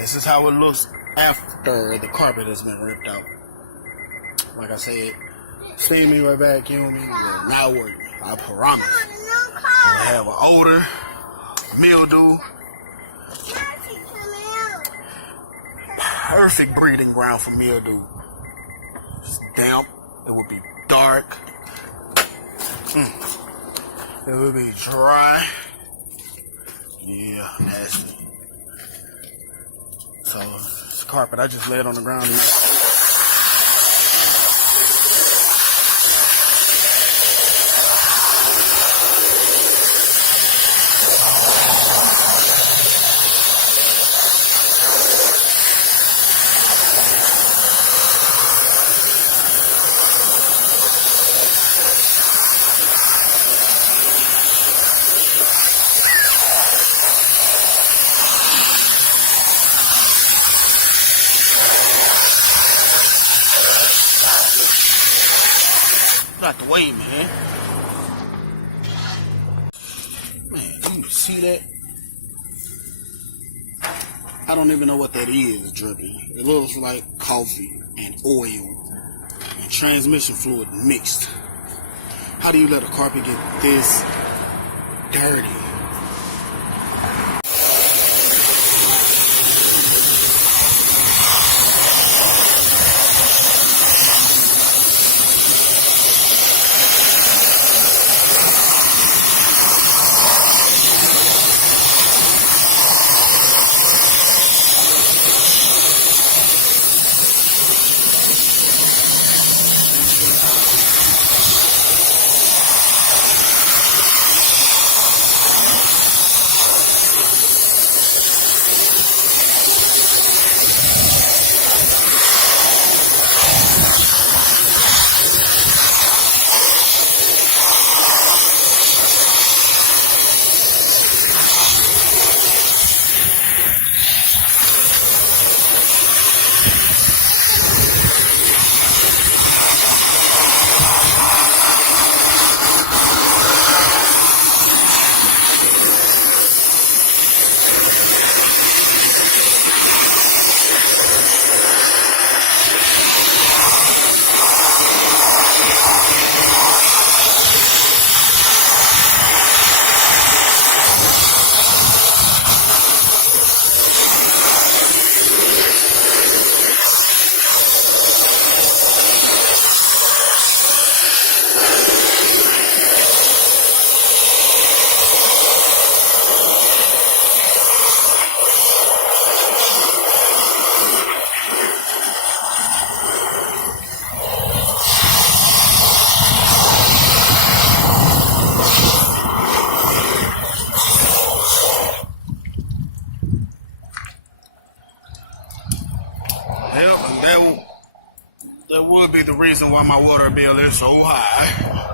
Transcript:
This is how it looks after the carpet has been ripped out. Like I said, steaming or vacuuming will not work. I promise. I have an odor, mildew, perfect breeding ground for mildew. It's damp. It would be dark. It would be dry. Yeah, nasty. So, this carpet, I just laid on the ground. Out the way, man. Man, do you see that? I don't even know what that is dripping. It looks like coffee and oil and transmission fluid mixed. How do you let a carpet get this dirty? That would be the reason why my water bill is so high.